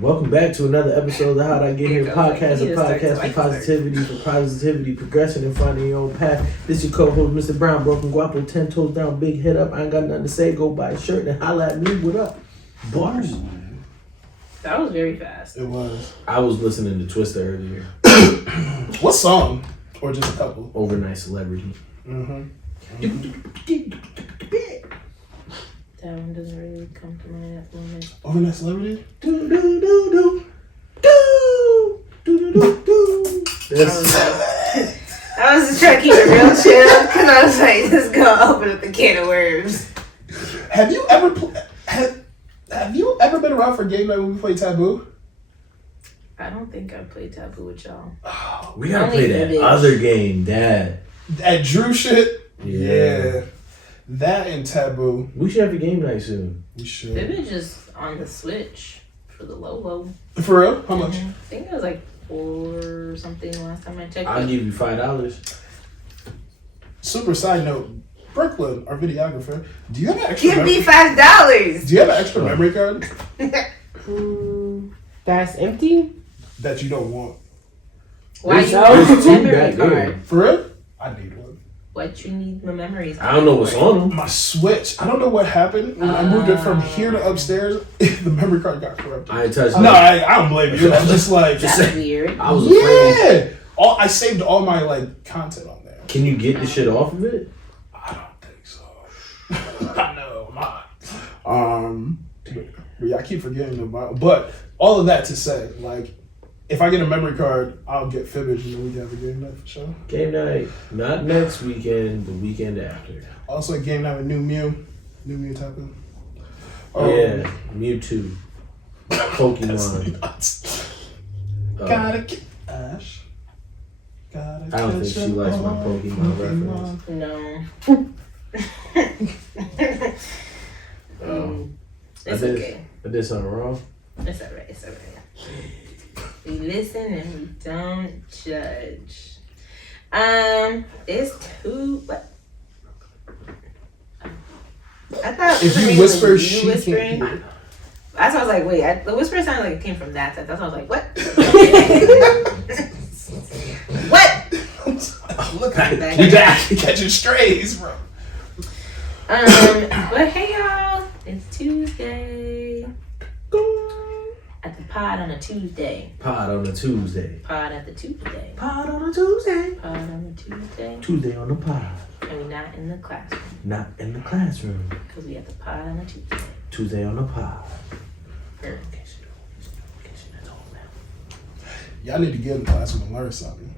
Welcome back to another episode of the How'd I Get Here podcast, a podcast for positivity, progressing and finding your own path. This your co-host, Mr. Brown, Broken Guapo, 10 toes down, big head up. I ain't got nothing to say. Go buy a shirt and holla at me. What up? Bars. That was very fast. It was. I was listening to Twister earlier. What song? Or just a couple? Overnight Celebrity. Mm-hmm. That one doesn't really come to mind at the moment. Overnight Celebrity? Do do do do do do do do. I was just trying to keep it real chill because I was like, this is gonna open up the can of worms. Have you ever been around for game night when we played Taboo? I don't think I played Taboo with y'all. Oh, we gotta play that other game, Dad. That Drew shit? Yeah. That and Taboo. We should have a game night soon. We should. They've been just on the Switch for the low. For real? How much? I think it was like $4 something last time I checked. I'll give you $5. Super side note. Brooklyn, our videographer, do you have an extra Give me $5. Do you have an extra memory card That's empty? that you don't want? Why There's you want two a memory back there. card? For real? I need one. What you need my memories? I don't know what's on them. My Switch. I don't know what happened when I moved it from here to upstairs. The memory card got corrupted. I ain't touched No, it. I don't blame you. I'm just like, That's weird. I was afraid. yeah. I saved all my content on there. Can you get the shit off of it? I don't think so. I know, I'm not. But yeah, I keep forgetting about it. But all of that to say, if I get a memory card, I'll get Fibbage and then we can have a game night for sure. Game night. Not next weekend, the weekend after. Also, a game night with New Mew Taco. Yeah, Mewtwo. Pokemon. Gotta get Ash. Gotta I don't think she likes my Pokemon reference. No. It's I okay. did something wrong. It's alright. It's alright. We listen and we don't judge. It's too. What? I thought If you whisper, she whispering. can't hear. That's why I was like, wait. The whisper sounded like it came from that side. That's why I was like, what? What? Look at Back. that. Catching strays, bro. But hey y'all, it's Tuesday. At the pod on a Tuesday. Pod on a Tuesday. Pod at the Tuesday. Pod on a Tuesday. Pod on a Tuesday. Tuesday on the pod. And we not in the classroom. Not in the classroom. Because we at the pod on a Tuesday. Tuesday on the pod. Or- Y'all need to get in the classroom and learn something.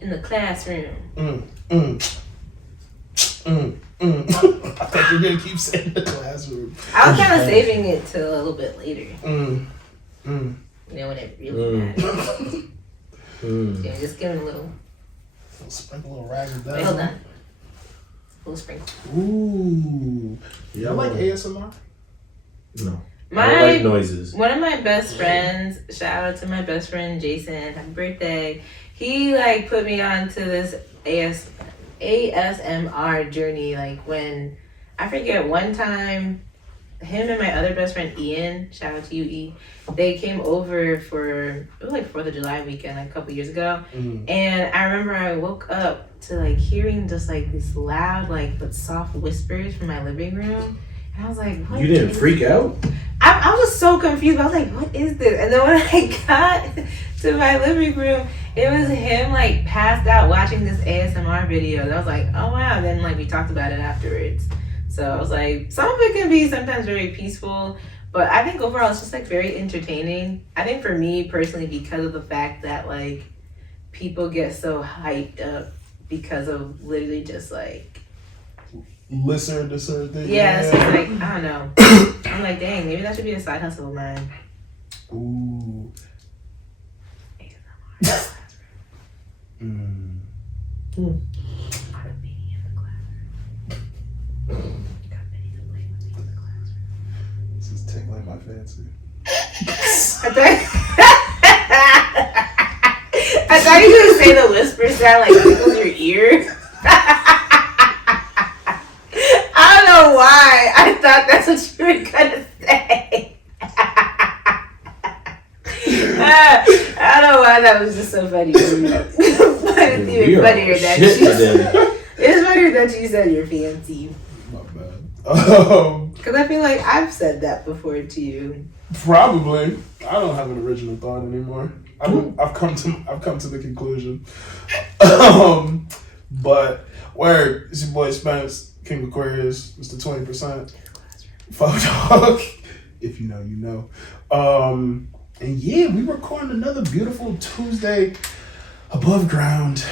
In the classroom. I thought you were gonna keep saying the classroom. I was kind of saving it till a little bit later. Mm. You know, when it really matters. Yeah, just giving a little. Sprinkle a little ragged Wait, hold down. on. A little sprinkle. Ooh. Y'all like ASMR? No. I don't like noises. One of my best friends, shout out to my best friend Jason, happy birthday. He put me on to this ASMR journey. When I forget one time, him and my other best friend Ian, shout out to you E, they came over for, it was 4th of July weekend a couple years ago. And I remember I woke up to hearing just these loud but soft whispers from my living room. And I was like, what? You didn't freak out? I was so confused. I was like, what is this? And then when I got to my living room, it was him passed out watching this ASMR video. And I was like, oh wow. And then we talked about it afterwards. So I was like, some of it can be sometimes very peaceful, but I think overall it's just very entertaining. I think for me personally, because of the fact that people get so hyped up because of literally just Listen to certain things. yeah, it's just I don't know. I'm like, dang, maybe that should be a side hustle of mine. Ooh. This is tickling my fancy. I thought you were gonna say the whisper sound tickles your ear. I don't know why. I thought that's what you were gonna say. I don't know why that was just so funny to me. But it's even funnier that it's funnier that you said you're fancy. My bad. Because I feel like I've said that before to you. Probably. I don't have an original thought anymore. I've come to the conclusion. But where it's your boy Spence, King Aquarius, Mr. 20%. Fuck dog. If you know, you know. And yeah, we recording another beautiful Tuesday above ground.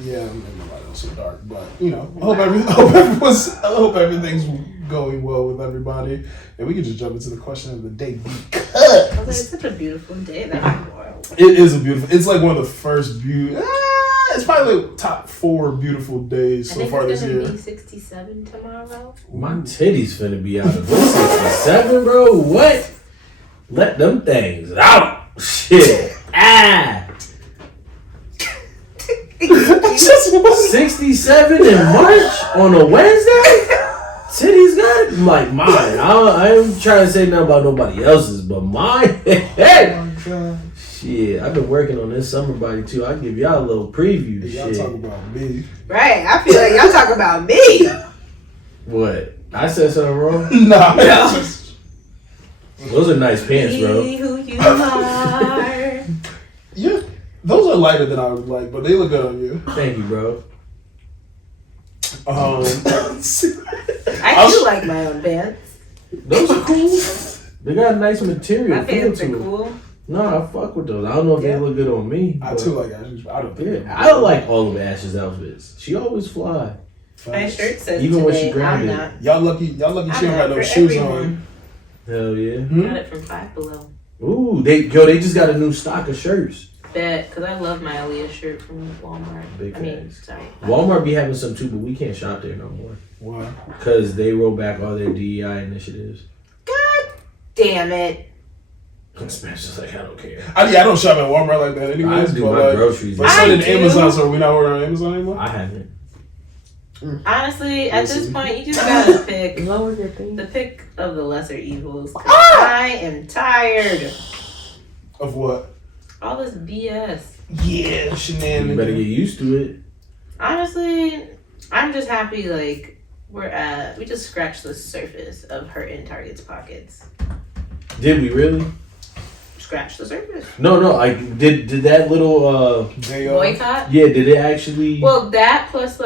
Yeah, I mean, nobody else so dark, but you know, I hope everything's going well with everybody. And we can just jump into the question of the day because it's such a beautiful day. That's wild. It is a beautiful. It's like one of the first it's probably like top 4 beautiful days so far this year. It's gonna be 67 tomorrow. My titties finna be out of 67, bro. What? Let them things out. Shit. 67 in March on a Wednesday? Titties got it? Like mine. I ain't trying to say nothing about nobody else's, but mine. Hey. Oh my God. Shit, I've been working on this summer body too. I'll give y'all a little preview. Hey, y'all talking about me. Right. I feel like y'all talking about me. What? I said something wrong? Nah. Those are nice pants, bro. Be who you are. Yeah. Those are lighter than I would like, but they look good on you. Thank you, bro. I do like my own pants. Those are cool. They got a nice material. My pants are cool. No, I fuck with those. I don't know if they look good on me. I too like Ashes. I don't think. Yeah, I don't like all of Ash's outfits. She always fly. My shirt says even today, when she grabbed I'm it. not. Y'all lucky she don't got no shoes on. Hell yeah. Got it from Five Below. Ooh, they just got a new stock of shirts. Bet, because I love my Aaliyah shirt from Walmart. Sorry. Walmart be having some too, but we can't shop there no more. Why? Because they roll back all their DEI initiatives. God damn it. Smash like, I don't care. I don't shop at Walmart like that anyway. I do my groceries. But so did Amazon, so are we not ordering on Amazon anymore? I haven't. Honestly, at this point, you just gotta pick the pick of the lesser evils. I am tired. Of what? All this BS. Yeah, shenanigans. You better get used to it. Honestly, I'm just happy we just scratched the surface of hurting Target's pockets. Did we really? Scratch the surface. No. I did that little boycott? Yeah, did it actually? Well, that plus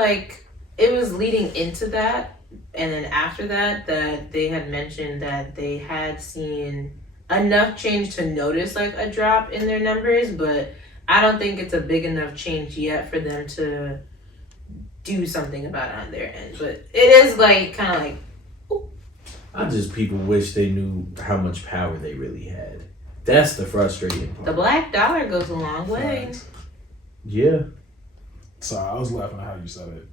it was leading into that, and then after that they had mentioned that they had seen enough change to notice a drop in their numbers, but I don't think it's a big enough change yet for them to do something about it on their end. But it is kind of I just people wish they knew how much power they really had. That's the frustrating part. The black dollar goes a long way. Right. Yeah. Sorry, I was laughing at how you said it.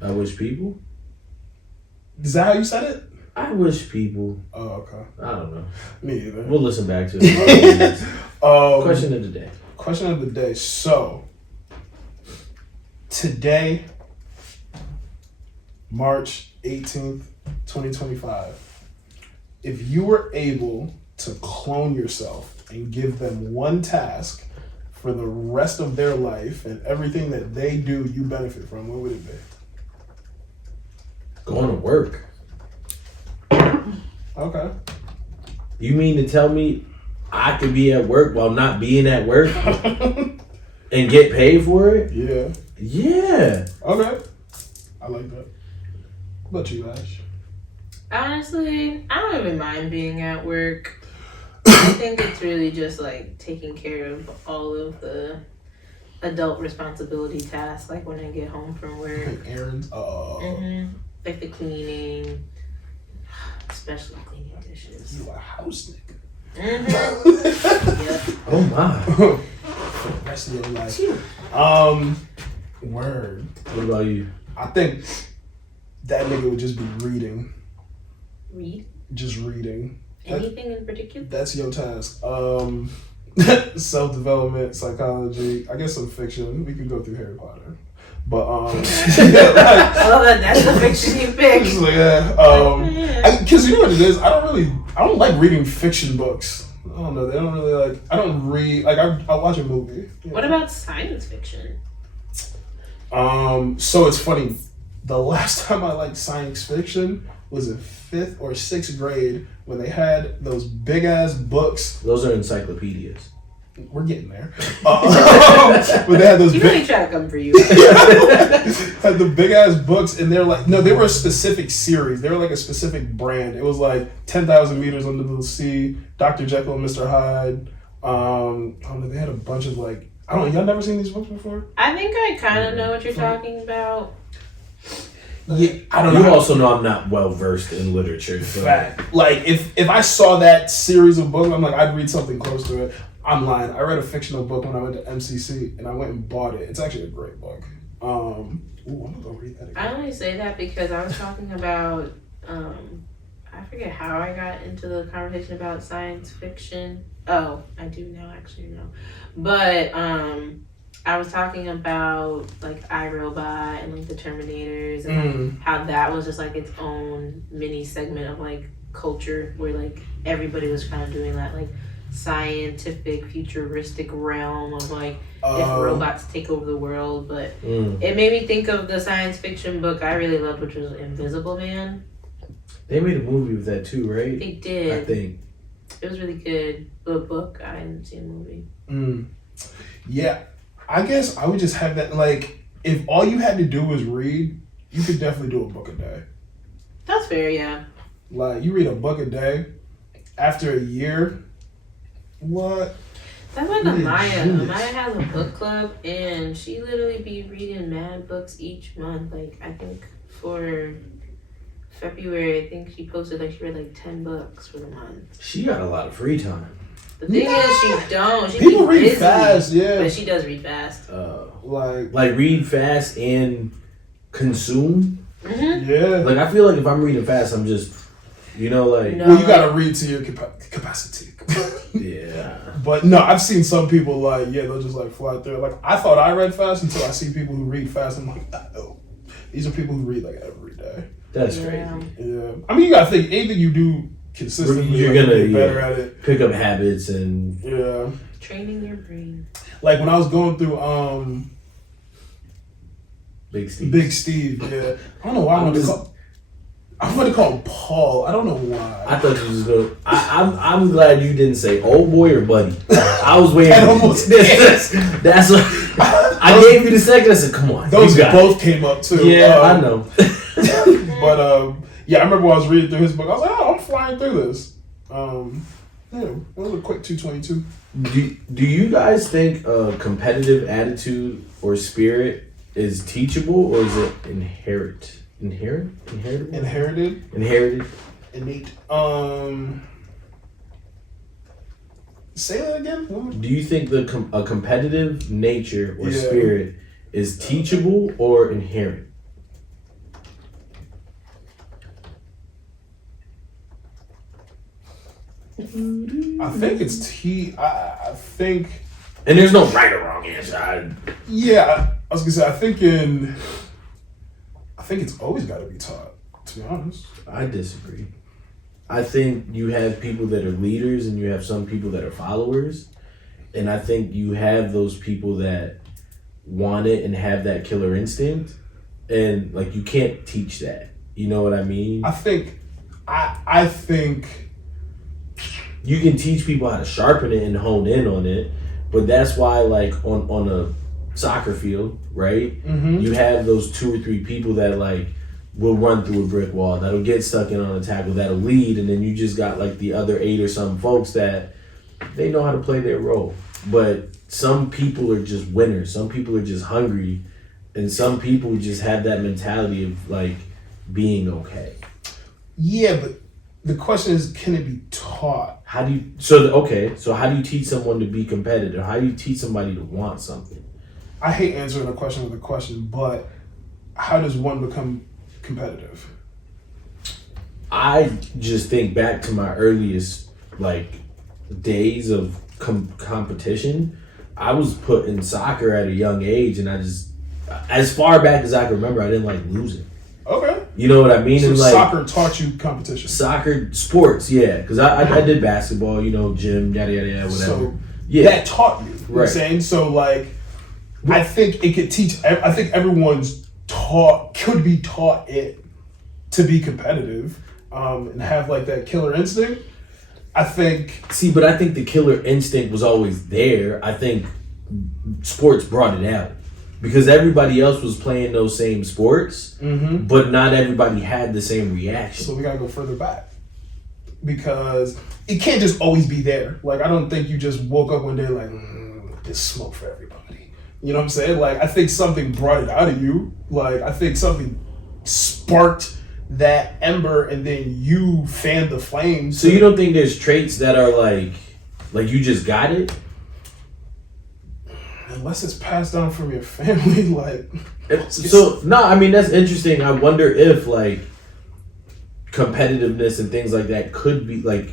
I wish people. Is that how you said it? I wish people. Oh, okay. I don't know. Me either. We'll listen back to it. Question of the day. Question of the day. So, today, March 18th, 2025, if you were able to clone yourself and give them one task for the rest of their life and everything that they do you benefit from, what would it be? Going to work. Okay. You mean to tell me I could be at work while not being at work and get paid for it? Yeah. Yeah. Okay. I like that. What about you, Ash? Honestly, I don't even mind being at work. I think it's really just taking care of all of the adult responsibility tasks, when I get home from work. Errands. Like the cleaning, especially cleaning dishes. You a house nigga. Yep. Oh my. For the rest of your life. Word. What about you? I think that nigga would just be reading. Read? Just reading. Anything in particular? That's your task. Self-development, psychology. I guess some fiction. We could go through Harry Potter. But that's the fiction you picked. because you know what it is. I don't like reading fiction books. I don't know. They don't really like. I don't read. Like I watch a movie. What about science fiction? So it's funny. The last time I liked science fiction was in 5th or 6th grade when they had those big ass books. Those are encyclopedias. We're getting there. But they had those. You really try to come for you. Had the big ass books, and they're like, no, they were a specific series. They were like a specific brand. It was like 10,000 Meters Under the Sea, Dr. Jekyll and Mr. Hyde. I don't know. They had a bunch of like, I don't know. Y'all never seen these books before? I think I kind of know what you're talking about. Yeah, I don't You know. also know I'm not well versed in literature. So. Fact. Like if I saw that series of books, I'm like, I'd read something close to it. I'm lying. I read a fictional book when I went to MCC, and I went and bought it. It's actually a great book. I'm gonna go read that again. I only say that because I was talking about, I forget how I got into the conversation about science fiction. Oh, I do now actually know. But I was talking about like iRobot and like the Terminators and like, how that was just like its own mini segment of like culture where like everybody was kind of doing that like scientific futuristic realm of like if robots take over the world. But it made me think of the science fiction book I really loved, which was Invisible Man. They made a movie with that too, right? They did. I think it was really good. The book, I didn't see a movie. Yeah, I guess I would just have that. Like, if all you had to do was read, you could definitely do a book a day. That's fair, yeah. Like, you read a book a day after a year. What? That's like Really Amaya. genius. Amaya has a book club, and she literally be reading mad books each month. Like, I think for February, I think she posted like she read like 10 books for the month. she got a lot of free time. The thing is, she don't. She People be read busy, fast, yeah. but she does read fast. Like Read fast and consume. yeah. Like I feel like if I'm reading fast, I'm just, No. Well, you gotta read to your capacity. yeah. But no, I've seen some people like, yeah, they'll just like fly through. Like, I thought I read fast until I see people who read fast. I'm like, oh, these are people who read like every day. That's Yeah. crazy. Yeah. I mean, you gotta think anything you do consistently, You're like, gonna get better at it. Pick up habits and Yeah. Training your brain. Like when I was going through Big Steve. Big Steve, yeah. I don't know why I'm gonna call him Paul. I don't know why. I thought you was gonna. I'm glad you didn't say old boy or buddy. I was waiting. That almost that's what I gave you the second. I said, "Come on." Those you got both came up too. Yeah, I know. But yeah, I remember when I was reading through his book. I was like, oh, I'm flying through this. Yeah, it was a quick 222. Do you guys think a competitive attitude or spirit is teachable or is it inherited? Inherited. Innate. Say that again. Do you think a competitive nature or Yeah. spirit is teachable or inherent? I think it's I think. And there's no right or wrong answer. Yeah, I was gonna say. I think it's always got to be taught. To be honest. I disagree. I think you have people that are leaders and you have some people that are followers. And I think you have those people that want it and have that killer instinct. And like you can't teach that. You know what I mean? I think you can teach people how to sharpen it and hone in on it. But that's why like on a soccer field, right? Mm-hmm. You have those 2 or 3 people that like will run through a brick wall, that'll get stuck in on a tackle, that'll lead, and then you just got like the other 8 or some folks that they know how to play their role. But some people are just winners, some people are just hungry, and some people just have that mentality of like being okay. Yeah, but the question is, can it be taught? How do you so how do you teach someone to be competitive? How do you teach somebody to want something? I hate answering a question with a question, but how does one become competitive? I just think back to my earliest like days of competition. I was put in soccer at a young age, and I just, as far back as I can remember, I didn't like losing. Okay. You know what I mean? So and like soccer taught you competition. Soccer, sports, yeah. Because I did basketball, gym, yada yada yada, whatever. So yeah, that taught you. You know what I'm saying? So like, I think it could teach. I think everyone's could be taught it to be competitive, and have like that killer instinct. I think. See, but I think the killer instinct was always there. I think sports brought it out because everybody else was playing those same sports, but not everybody had the same reaction. So we gotta go further back because it can't just always be there. Like, I don't think you just woke up one day like, there's smoke for everybody. You know what I'm saying? Like, I think something brought it out of you. Like, I think something sparked that ember and then you fanned the flames. So you don't think there's traits that are like you just got it? Unless it's passed down from your family, like. I mean, that's interesting. I wonder if like competitiveness and things like that could be like.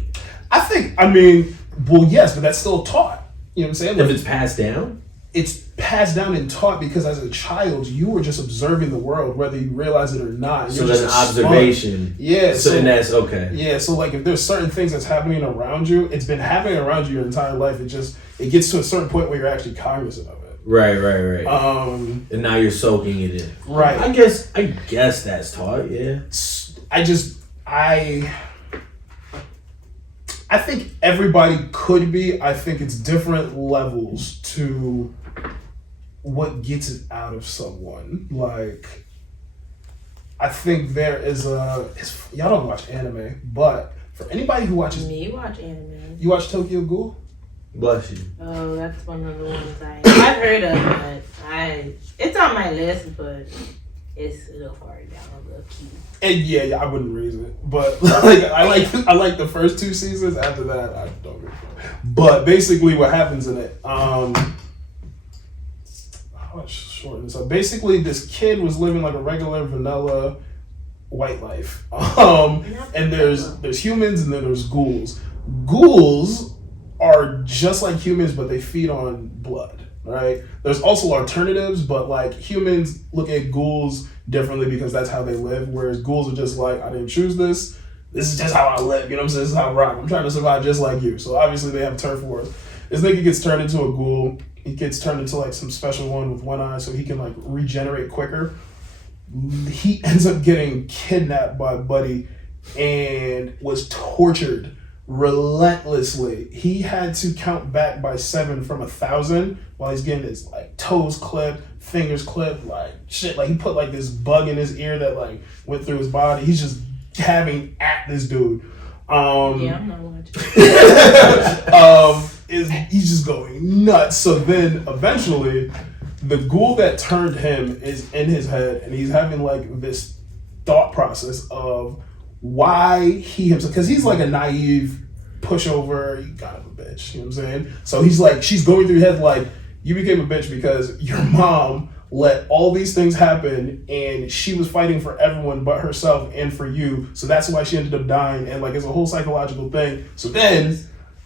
Yes, but that's still taught. You know what I'm saying? Like, if it's passed down? It's passed down and taught because as a child, you were just observing the world, whether you realize it or not. So that's an observation. Yeah. And that's okay. Yeah, so like if there's certain things that's happening around you, it's been happening around you your entire life. It gets to a certain point where you're actually cognizant of it. Right. And now you're soaking it in. Right. I guess that's taught, yeah. I think everybody could be. I think it's different levels to what gets it out of someone. Like, I think there is y'all don't watch anime, but for anybody who watches... Me watch anime. You watch Tokyo Ghoul? Bless you. Oh, that's one of the ones I've heard of, but it's on my list, but it's a little far down, a little key. And yeah, I wouldn't raise it, but like I like the first 2 seasons. After that, I don't give a fuck. But basically, what happens in it? I'll shorten this up. Basically, this kid was living like a regular vanilla white life, and there's humans and then there's ghouls. Ghouls are just like humans, but they feed on blood. Right? There's also alternatives, but like humans look at ghouls differently because that's how they live, whereas ghouls are just like, I didn't choose this. This is just how I live. You know what I'm saying? This is how I rock. I'm trying to survive just like you. So obviously they have turf wars. This nigga gets turned into a ghoul. He gets turned into like some special one with one eye so he can like regenerate quicker. He ends up getting kidnapped by Buddy and was tortured relentlessly. He had to count back by 7 from 1,000 while he's getting his like toes clipped, fingers clipped, like shit. Like he put like this bug in his ear that like went through his body. He's just having at this dude. I'm not watching. He's just going nuts. So then eventually the ghoul that turned him is in his head and he's having like this thought process of why he himself, because he's like a naive pushover, you kind of a bitch, you know what I'm saying? So he's like, she's going through your head like, you became a bitch because your mom let all these things happen and she was fighting for everyone but herself and for you, so that's why she ended up dying, and like it's a whole psychological thing. So then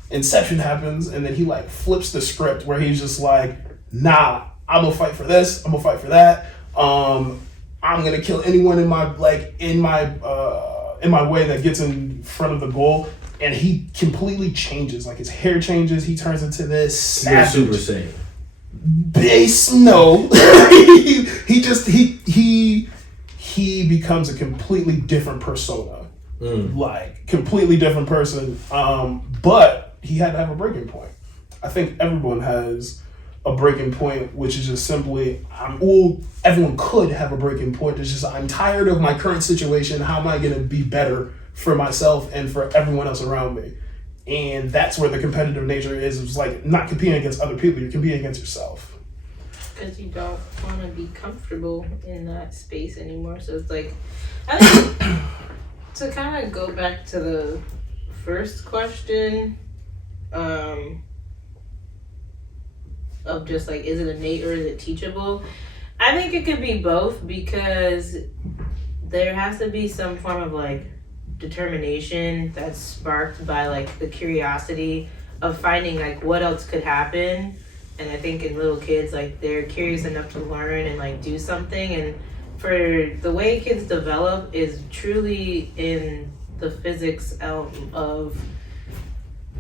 Inception happens and then he like flips the script where he's just like, nah, I'm gonna fight for this, I'm gonna fight for that, I'm gonna kill anyone in my way that gets in front of the goal. And he completely changes. Like his hair changes. He turns into this savage. Super Saiyan. Base no. he becomes a completely different persona. Like completely different person. But he had to have a breaking point. I think everyone has a breaking point, which is just simply, everyone could have a breaking point. It's just, I'm tired of my current situation. How am I going to be better for myself and for everyone else around me? And that's where the competitive nature is. It's like not competing against other people. You're competing against yourself. Because you don't want to be comfortable in that space anymore. So it's like, I think to kind of go back to the first question, of just like, is it innate or is it teachable? I think it could be both, because there has to be some form of like determination that's sparked by like the curiosity of finding like what else could happen. And I think in little kids, like they're curious enough to learn and like do something. And for the way kids develop is truly in the physics of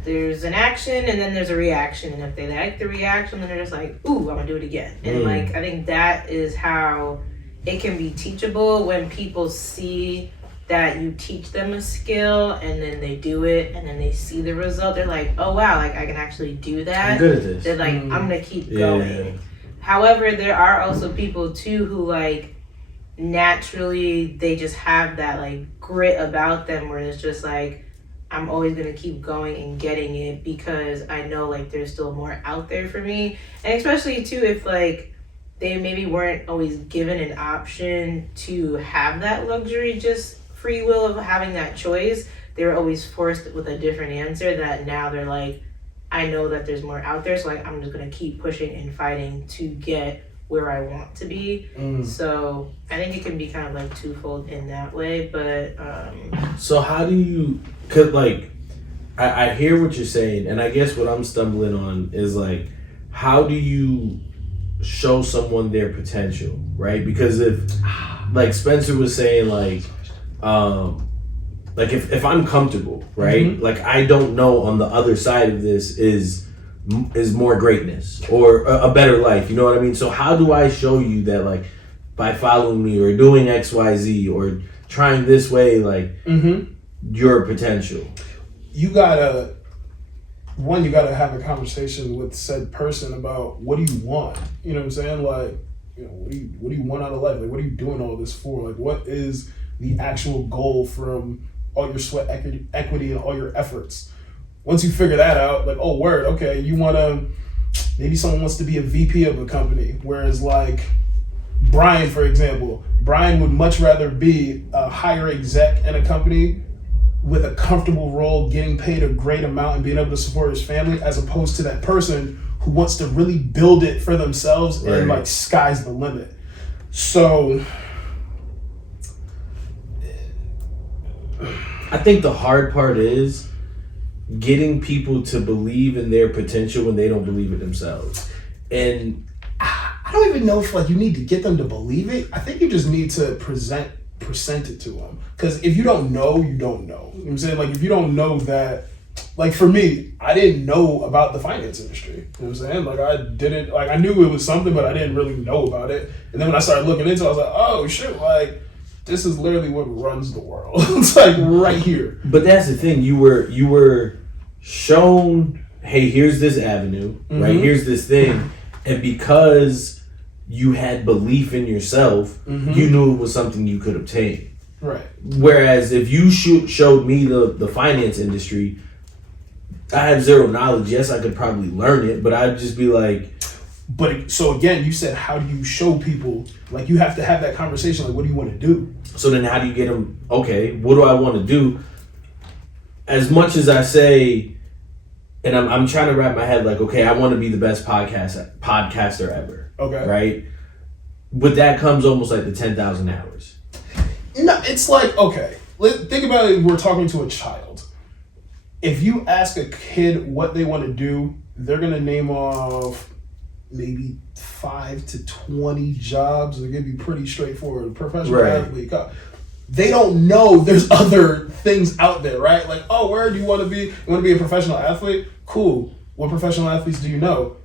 there's an action and then there's a reaction, and if they like the reaction, then they're just like, ooh, I'm gonna do it again. And like I think that is how it can be teachable, when people see that you teach them a skill and then they do it and then they see the result. They're like, oh wow, like I can actually do that. I'm good at this. They're like, I'm gonna keep going. However, there are also people too who like naturally they just have that like grit about them where it's just like, I'm always gonna keep going and getting it because I know like there's still more out there for me. And especially too if like they maybe weren't always given an option to have that luxury, just free will of having that choice. They were always forced with a different answer that now they're like, I know that there's more out there, so like I'm just gonna keep pushing and fighting to get where I want to be. So I think it can be kind of like twofold in that way, but so how do you, cause like I hear what you're saying, and I guess what I'm stumbling on is like, how do you show someone their potential, right? Because if like Spencer was saying, like if I'm comfortable, right? Like I don't know on the other side of this is more greatness or a better life, you know what I mean? So how do I show you that, like, by following me or doing XYZ or trying this way, like your potential? You gotta have a conversation with said person about what do you want. You know what I'm saying? Like, you know, what do you want out of life? Like, what are you doing all this for? Like, what is the actual goal from all your sweat equity and all your efforts? Once you figure that out, like, oh, word, okay, you want to, maybe someone wants to be a VP of a company, whereas like Brian, for example, Brian would much rather be a higher exec in a company with a comfortable role, getting paid a great amount and being able to support his family, as opposed to that person who wants to really build it for themselves and like sky's the limit. So I think the hard part is getting people to believe in their potential when they don't believe it themselves. And I don't even know if like you need to get them to believe it. I think you just need to present it to them. Because if you don't know, you don't know. You know what I'm saying? Like if you don't know that, like for me, I didn't know about the finance industry. You know what I'm saying? Like I knew it was something, but I didn't really know about it. And then when I started looking into it, I was like, oh shit, like this is literally what runs the world. It's like right here. But that's the thing. You were shown, hey, here's this avenue, right? Here's this thing. And because you had belief in yourself, you knew it was something you could obtain. Right. Whereas if you showed me the finance industry, I have zero knowledge. Yes, I could probably learn it, but I'd just be like... But so again, you said, how do you show people? Like you have to have that conversation. Like, what do you want to do? So then how do you get them, okay, what do I want to do? As much as I say, and I'm trying to wrap my head like, okay, I want to be the best podcaster ever. Okay. Right? With that comes almost like the 10,000 hours. No, it's like, okay, think about it. We're talking to a child. If you ask a kid what they want to do, they're going to name off maybe 5 to 20 jobs. They're going to be pretty straightforward. A professional athlete. They don't know there's other things out there, right? Like, oh, where do you want to be? You want to be a professional athlete? Cool. What professional athletes do you know?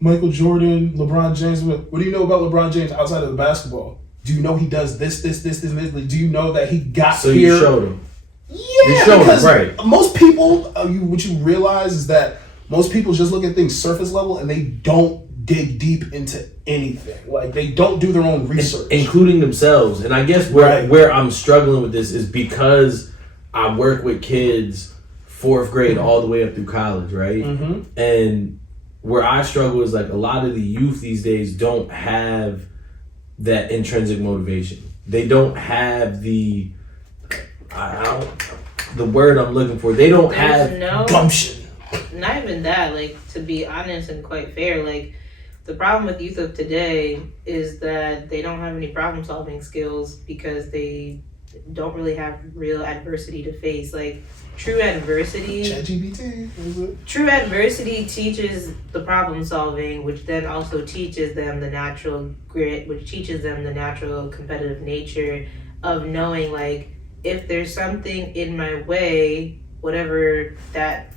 Michael Jordan, LeBron James. What do you know about LeBron James outside of the basketball? Do you know he does this? Do you know that he got so here? So you showed him. Yeah, you showed because him, right. Most people, what you realize is that most people just look at things surface level and they don't dig deep into anything. Like they don't do their own research, including themselves. And I guess where I'm struggling with this is because I work with kids 4th grade all the way up through college, right? And where I struggle is like a lot of the youth these days don't have that intrinsic motivation. They don't have the word I'm looking for. They don't have gumption. Not even that. Like, to be honest and quite fair, like the problem with youth of today is that they don't have any problem solving skills because they don't really have real adversity to face. Like true adversity teaches the problem solving, which then also teaches them the natural grit, which teaches them the natural competitive nature of knowing, like, if there's something in my way, whatever that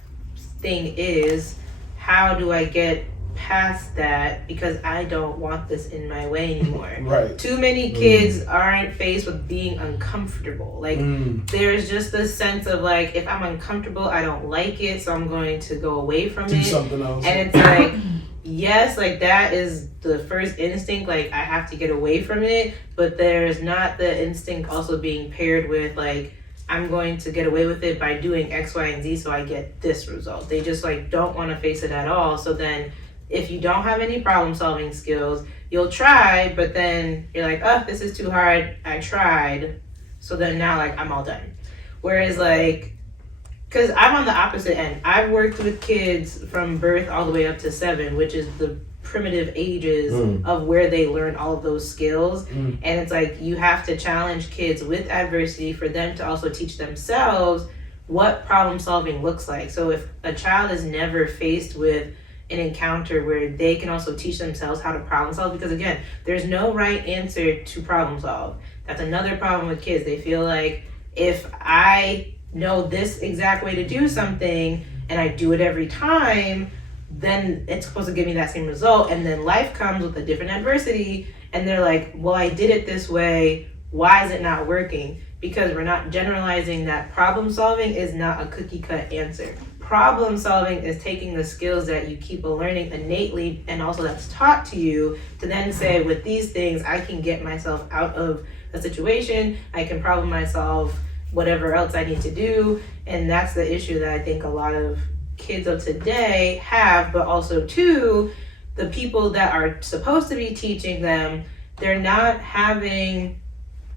thing is, how do I get past that, because I don't want this in my way anymore. Right. Too many kids aren't faced with being uncomfortable. Like there's just this sense of like, if I'm uncomfortable, I don't like it, so I'm going to go away from it. Do something else. And it's like, yes, like that is the first instinct, like I have to get away from it, but there's not the instinct also being paired with like, I'm going to get away with it by doing X, Y, and Z so I get this result. They just like don't want to face it at all. So then if you don't have any problem solving skills, you'll try, but then you're like, oh, this is too hard. I tried. So then now like I'm all done. Whereas like, because I'm on the opposite end. I've worked with kids from birth all the way up to 7, which is the primitive ages of where they learn all of those skills. And it's like you have to challenge kids with adversity for them to also teach themselves what problem solving looks like. So if a child is never faced with an encounter where they can also teach themselves how to problem solve, because again, there's no right answer to problem solve. That's another problem with kids. They feel like if I know this exact way to do something and I do it every time, then it's supposed to give me that same result. And then life comes with a different adversity and they're like, well, I did it this way, why is it not working? Because we're not generalizing that problem solving is not a cookie cut answer. Problem solving is taking the skills that you keep learning innately and also that's taught to you to then say, with these things, I can get myself out of a situation, I can problem myself, whatever else I need to do. And that's the issue that I think a lot of kids of today have, but also too, the people that are supposed to be teaching them, they're not having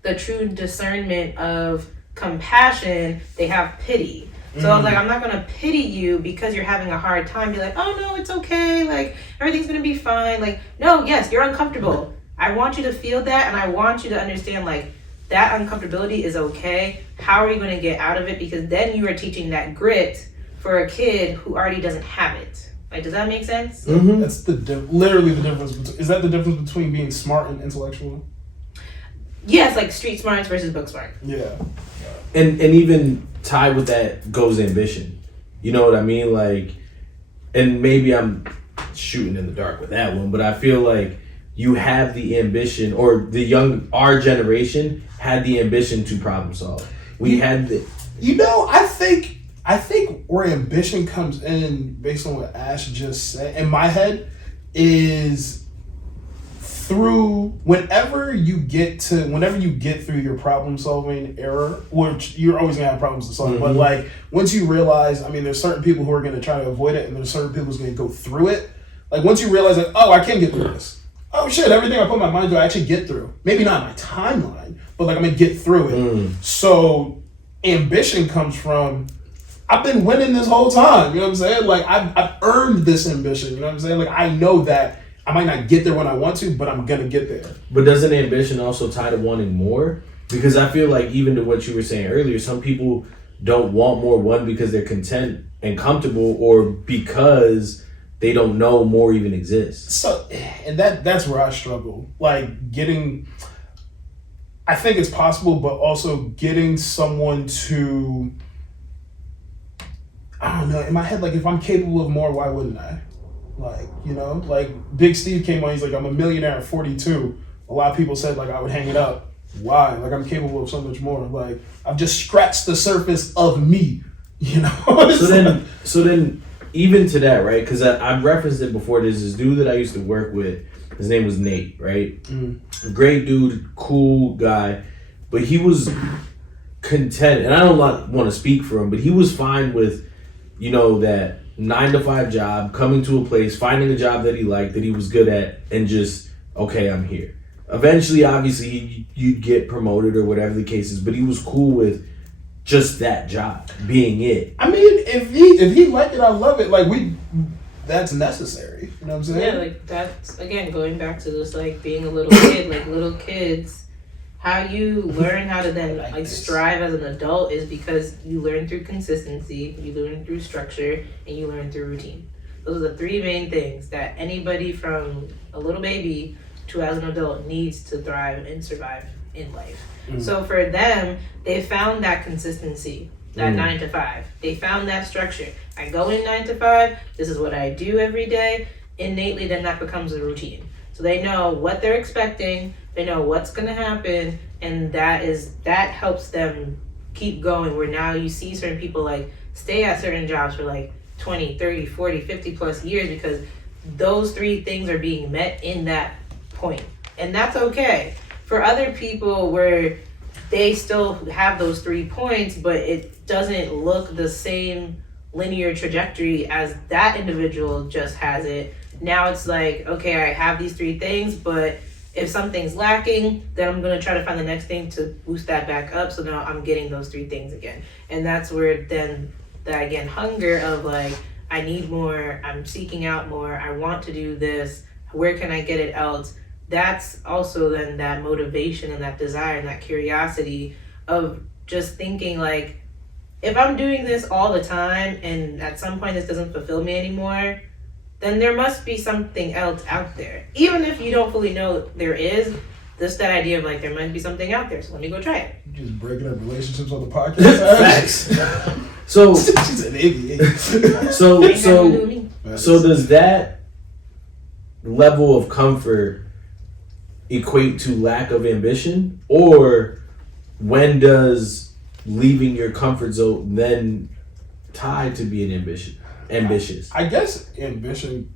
the true discernment of compassion, they have pity. So I was like, I'm not gonna pity you because you're having a hard time. Be like, oh no, it's okay. Like everything's gonna be fine. Like, no, yes, you're uncomfortable. I want you to feel that, and I want you to understand like that uncomfortability is okay. How are you gonna get out of it? Because then you are teaching that grit for a kid who already doesn't have it. Like, does that make sense? That's literally the difference. Is that the difference between being smart and intellectual? Yes, like street smarts versus book smart. Yeah. And even tied with that goes ambition. You know what I mean? Like, and maybe I'm shooting in the dark with that one, but I feel like you have the ambition, or our generation had the ambition to problem solve. We had the... You know, I think where ambition comes in, based on what Ash just said, in my head, is through whenever you get through your problem solving era, which you're always gonna have problems to solve, but like once you realize, I mean, there's certain people who are gonna try to avoid it, and there's certain people who's gonna go through it. Like once you realize that, oh, I can get through this. Oh shit, everything I put my mind to, I actually get through. Maybe not my timeline, but like I'm gonna get through it. So ambition comes from, I've been winning this whole time. You know what I'm saying? Like I've earned this ambition. You know what I'm saying? Like I know that I might not get there when I want to, but I'm gonna get there. But doesn't ambition also tie to wanting more? Because I feel like even to what you were saying earlier, some people don't want more, one, because they're content and comfortable, or because they don't know more even exists. So, and that's where I struggle. Like I think it's possible, but also getting someone to, I don't know, in my head, like if I'm capable of more, why wouldn't I? Like, you know, like Big Steve came on, he's like, I'm a millionaire at 42. A lot of people said like I would hang it up. Why? Like I'm capable of so much more. Like I've just scratched the surface of me, you know? So then even to that, right? Because I've referenced it before. There's this dude that I used to work with. His name was Nate, right? Great dude, cool guy. But he was content, and I don't want to speak for him, but he was fine with, you know, that 9-to-5 job, coming to a place, finding a job that he liked, that he was good at, and just, okay, I'm here. Eventually, obviously, you'd get promoted or whatever the case is, but he was cool with just that job being it. I mean, if he liked it, I love it. Like that's necessary. You know what I'm saying? Yeah, like that's again going back to just like being a little kid. Like little kids, how you learn how to then like strive as an adult is because you learn through consistency, you learn through structure, and you learn through routine. Those are the three main things that anybody from a little baby to as an adult needs to thrive and survive in life. So for them, they found that consistency, that 9 to 5. They found that structure. I go in 9 to 5, this is what I do every day. Innately, then that becomes a routine. So they know what they're expecting, they know what's gonna happen, and that helps them keep going, where now you see certain people like stay at certain jobs for like 20, 30, 40, 50 plus years because those three things are being met in that point. And that's okay. For other people where they still have those 3 points, but it doesn't look the same linear trajectory as that individual just has it. Now it's like, okay, I have these 3 things, but if something's lacking, then I'm gonna try to find the next thing to boost that back up. So now I'm getting those 3 things again. And that's where then that again, hunger of like, I need more, I'm seeking out more, I want to do this, where can I get it else? That's also then that motivation and that desire and that curiosity of just thinking like, if I'm doing this all the time and at some point this doesn't fulfill me anymore, then there must be something else out there. Even if you don't fully know there is, just that idea of like, there might be something out there, so let me go try it. You just breaking up relationships on the podcast. Facts. So she's an idiot. So does that level of comfort equate to lack of ambition, or when does leaving your comfort zone then tie to being ambitious? I guess ambition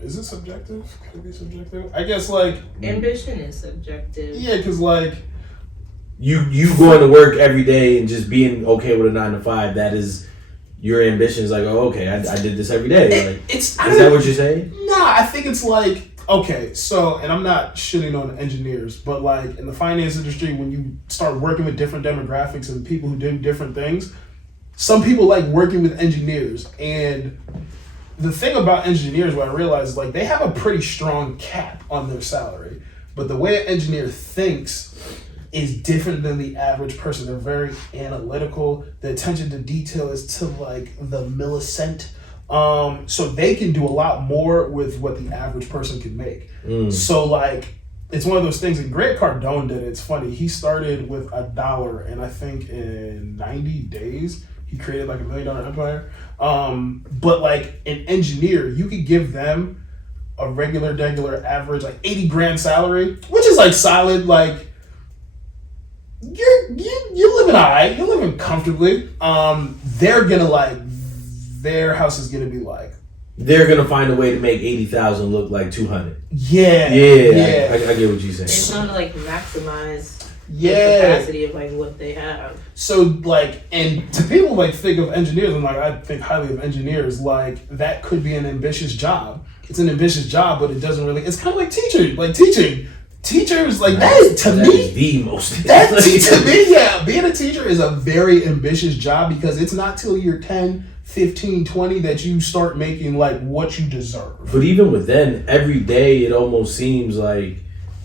is it subjective? Could it be subjective? I guess like ambition is subjective. Yeah, because like you going to work every day and just being okay with a 9 to 5, that is your ambition. Is like, oh, okay, I did this every day. Like, is that what you're saying? Nah, I think it's like, okay, so, and I'm not shitting on engineers, but like in the finance industry, when you start working with different demographics and people who do different things, some people like working with engineers. And the thing about engineers, what I realized is like they have a pretty strong cap on their salary, but the way an engineer thinks is different than the average person. They're very analytical. The attention to detail is to like the millicent. So they can do a lot more with what the average person can make. So like, it's one of those things, and Grant Cardone did it. It's funny. He started with $1, and I think in 90 days, he created like $1 million empire. But like an engineer, you could give them a regular average, like 80 grand salary, which is like solid. Like you're living all right. You're living comfortably. They're gonna like, their house is gonna be like, they're gonna find a way to make 80,000 look like 200. Yeah. I get what you're saying. It's not to like maximize the Yeah. capacity of like what they have. So like, and to people like think of engineers, and like I think highly of engineers, like that could be an ambitious job. It's an ambitious job, but it doesn't really. It's kind of like teaching. Like teachers, like that is to me the most. That to me, yeah, being a teacher is a very ambitious job because it's not till you're 10, 15, 20 that you start making like what you deserve. But even with then, every day it almost seems like,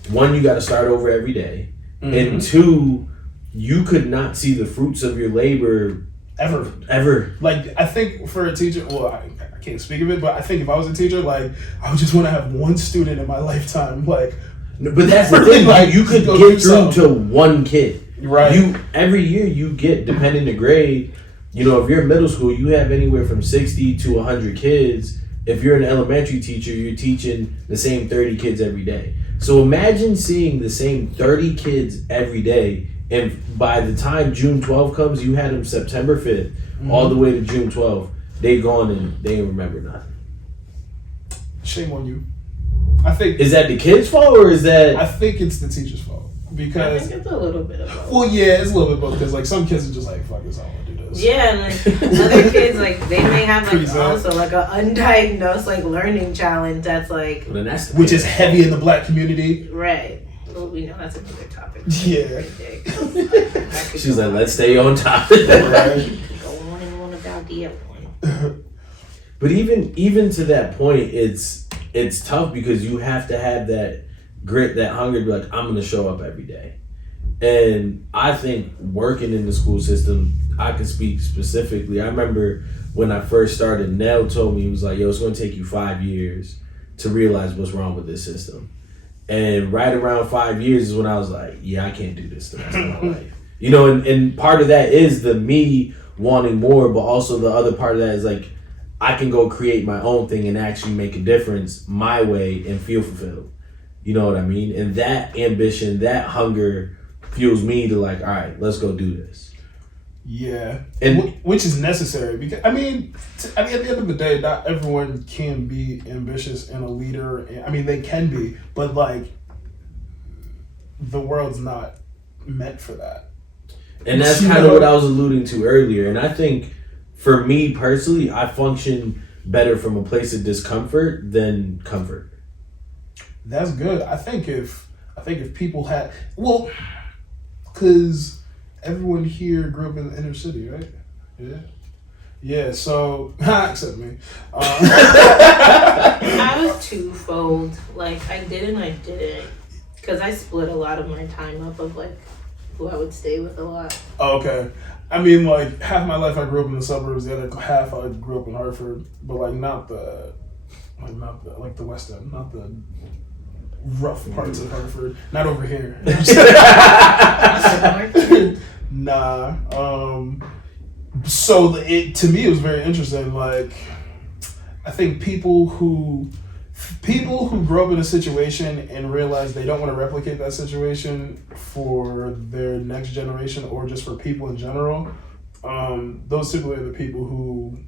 one, you got to start over every day. And 2, you could not see the fruits of your labor ever. Like I think for a teacher, well, I can't speak of it, but I think if I was a teacher, like I would just want to have one student in my lifetime. Like, but that's the thing. Like you could get through to one kid. Right. Every year you get, depending the grade. You know, if you're in middle school, you have anywhere from 60 to 100 kids. If you're an elementary teacher, you're teaching the same 30 kids every day. So imagine seeing the same 30 kids every day, and by the time June 12th comes, you had them September 5th all the way to June 12th. They gone and they ain't remember nothing. Shame on you. I think. Is that the kid's fault or is that? I think it's the teacher's fault because. I think it's a little bit of both. Well, yeah, it's a little bit both because like some kids are just like, fuck this, I don't want to do this. Yeah, like other kids, like they may have like Pretty also like an undiagnosed like learning challenge that's like, Well, then that's the which is heavy in the black community. right. Well, we know that's another topic. Yeah. She's like, let's stay on topic. Right. Go on and on about the other one. But even to that point, it's tough because you have to have that grit, that hunger to be like, I'm gonna show up every day. And I think working in the school system, I can speak specifically. I remember when I first started, Nell told me, he was like, yo, it's going to take you 5 years to realize what's wrong with this system. And right around 5 years is when I was like, yeah, I can't do this the rest of my life. You know, and part of that is the me wanting more, but also the other part of that is like, I can go create my own thing and actually make a difference my way and feel fulfilled. You know what I mean? And that ambition, that hunger fuels me to like, all right, let's go do this. Yeah, And which is necessary because at the end of the day, not everyone can be ambitious and a leader. I mean, they can be, but like, the world's not meant for that. And that's kind of what I was alluding to earlier. And I think for me personally, I function better from a place of discomfort than comfort. That's good. I think if people had, well, because everyone here grew up in the inner city, right? Yeah. Yeah, so, except me. I was twofold. Like, I did and I didn't. Because I split a lot of my time up of, like, who I would stay with a lot. Oh, okay. I mean, like, half my life I grew up in the suburbs, the other half I grew up in Hartford, but, like, not the West End, not the rough parts of Hartford. Not over here. Nah. So to me, it was very interesting. Like, I think people who grow up in a situation and realize they don't want to replicate that situation for their next generation or just for people in general, those typically are the people who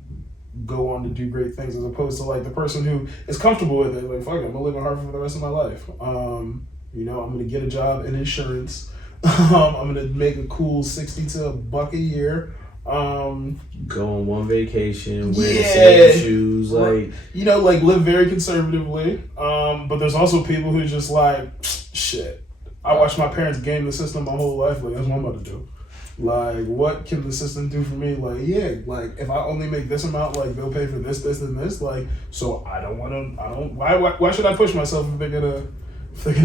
go on to do great things, as opposed to like the person who is comfortable with it. Like, fuck it, I'm gonna live in Hartford for the rest of my life. I'm gonna get a job in insurance. I'm gonna make a cool $60 to $100 a year. Go on one vacation, wear the same shoes, like live very conservatively. But there's also people who just like, shit, I watched my parents game the system my whole life. Like, that's what I'm about to do. Like, what can the system do for me? Like, yeah, like if I only make this amount, like they'll pay for this, and this. Like, so why should I push myself if they're gonna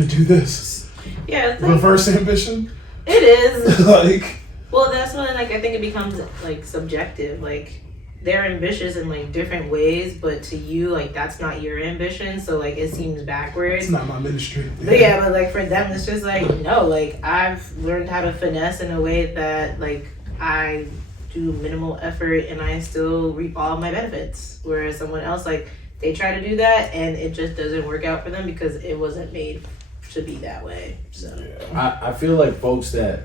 do this? Yeah, it's reverse ambition. It is. Like, well, that's when like I think it becomes like subjective. Like, they're ambitious in like different ways, but to you, like that's not your ambition. So like it seems backwards. It's not my ministry. Yeah. But like for them, it's just like no. Like I've learned how to finesse in a way that like I do minimal effort and I still reap all of my benefits. Whereas someone else, like they try to do that and it just doesn't work out for them because it wasn't made to be that way. So I feel like folks that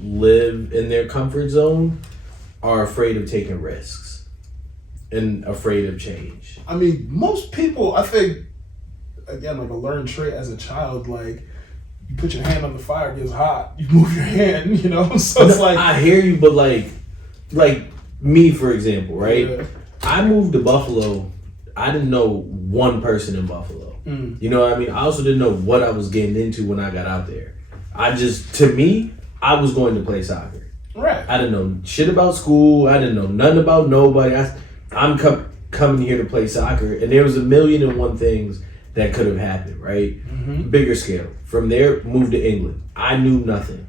live in their comfort zone are afraid of taking risks and afraid of change. I mean, most people, I think, again, like a learned trait as a child, like you put your hand on the fire, it gets hot, you move your hand, So it's like, I hear you, but like me, for example, right? Yeah. I moved to Buffalo. I didn't know one person in Buffalo. You know what I mean? I also didn't know what I was getting into when I got out there. I was going to play soccer. Right. I didn't know shit about school. I didn't know nothing about nobody. I'm coming here to play soccer, and there was 1,000,001 things that could have happened, right? Mm-hmm. Bigger scale. From there, moved to England. I knew nothing.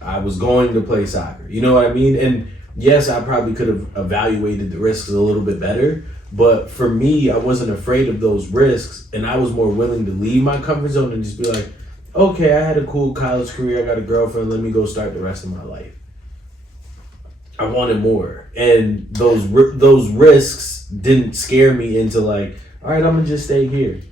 I was going to play soccer. You know what I mean? And yes, I probably could have evaluated the risks a little bit better, but for me, I wasn't afraid of those risks, and I was more willing to leave my comfort zone and just be like, okay, I had a cool college career, I got a girlfriend, let me go start the rest of my life. I wanted more, and those risks didn't scare me into like, all right, I'm gonna just stay here.